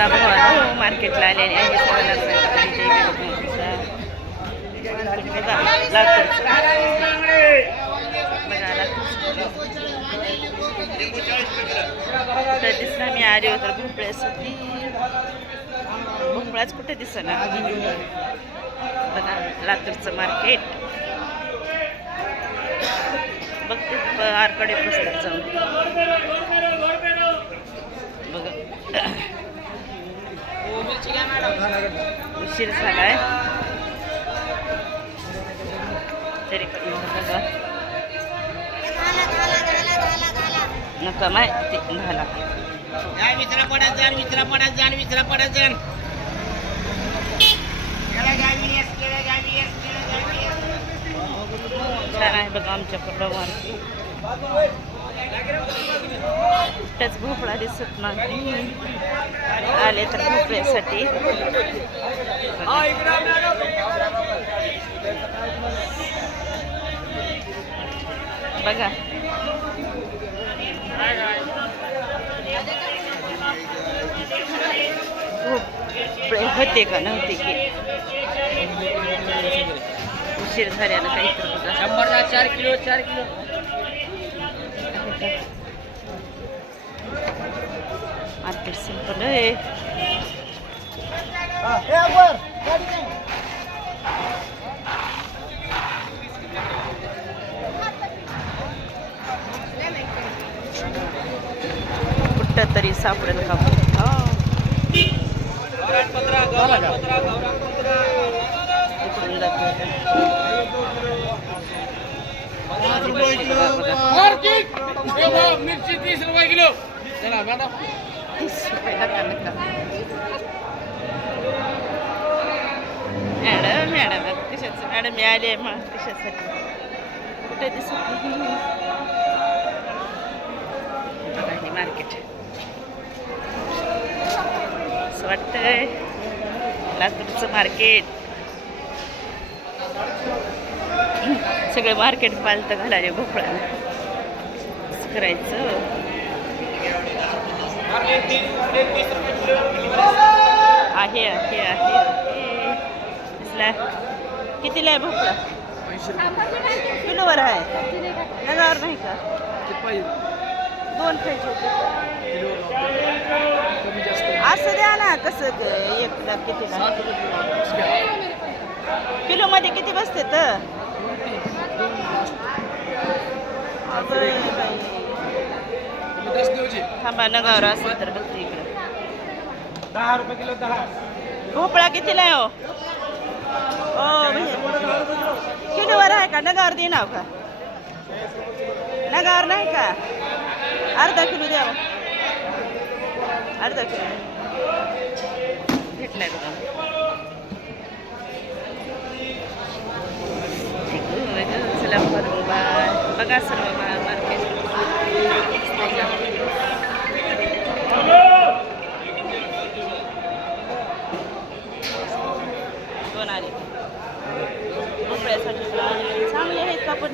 बघा भावा मार्केटला आलेले आहे दिसला मी आले होतं भोपळ्यासाठी भोपळाच कुठे दिसना बघा लातूरचं मार्केट. बघते आरकडे पुस्तक जाऊन बघा उशीर झालाय. तरी पण बघा. नका माहिती झाला जाण विचरा पडत जाण विचरा पडत जाण विचरा पडत जाण. छान आहे बघा आमच्याकडं मार्केट कुठेच भोपळा दिसत नाही. आले तर भोपळ्यासाठी. बघा. भोपळे होते का नव्हते की? उशीर झाल्यानं काहीतरी बघा. शंभरला चार किलो चार किलो. मार्केट सिंपल आहे कुठं तरी सापडेल का? हा. मिरची तीस रुपये किलो. चला मॅडम तीस नका मॅडम मॅडम आता मॅडम मी आले मग कशासाठी कुठे दिसत नाही मार्केट असं वाटतंय लातूरचं मार्केट सगळं मार्केट पालतं घालाले भोपळाला असं करायचं. आहे आहे आहे. आहे दिसला कितीला आहे भोपळा? किलोवर आहे. नगावर नाही का? दोन पाहिजे होते. असं द्या ना कसं एक किती कितीला? किलोमध्ये किती बसते तर? थांबा नगावर असेल तर बघते इकडं. दहा रुपये किलो दहा. भोपळा कितीला आहे हो? ओ भैया किलोवर आहे का? नगावर देणार का? नगावर नाही का? अर्धा किलो द्या. अर्धा किलो. भेटलाय बघा. बघा सर्व मार्केट. भोपळ्यासाठी चांगले आहेत का पण?